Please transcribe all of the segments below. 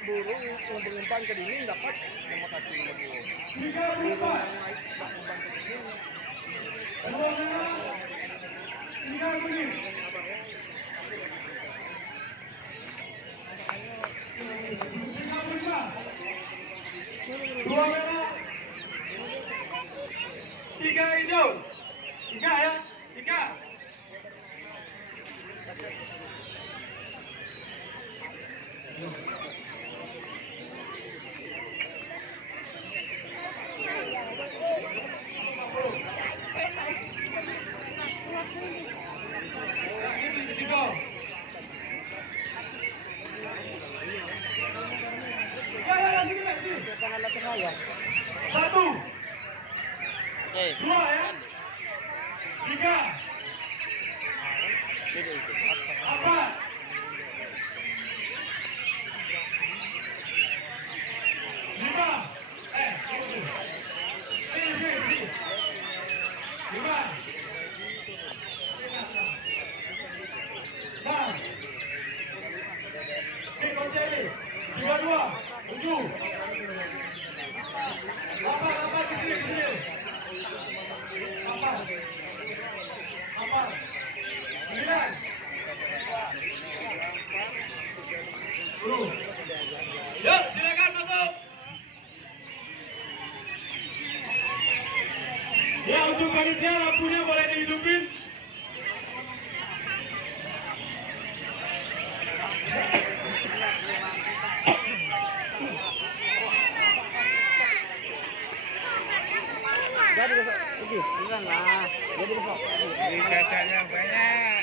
Burung mengumpan ke dinding dapat nomor 1 Tiga hijau, tiga ya, tiga. Satu, dua ya, tiga, empat, lima, lima, enam, kunci 32, 7, 8 di sini, 8, 9, 10. Yuk, silakan masuk. Ya, untuk panitia lampunya boleh dihidupin. Jadi besok pergi, bukan lah. Jadi besok. Cacanya banyak.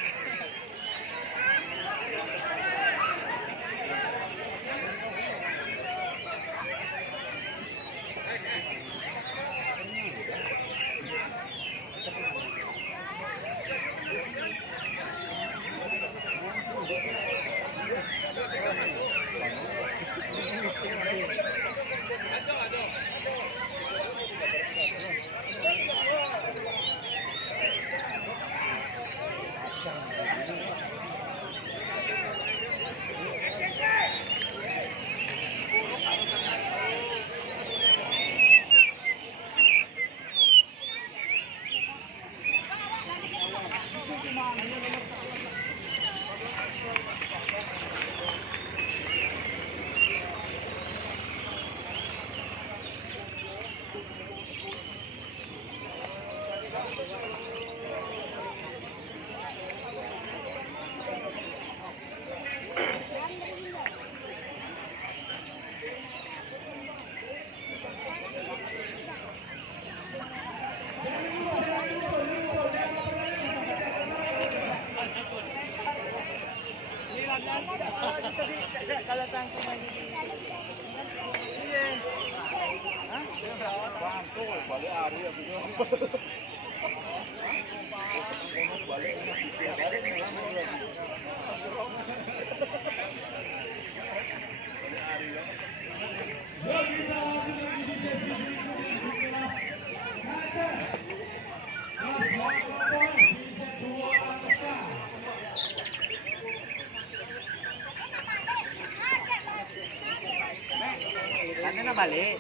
Nabalik.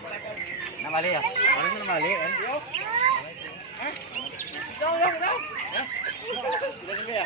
Nabalik ya? Harus nabalik kan? Jauh. Sudah ya?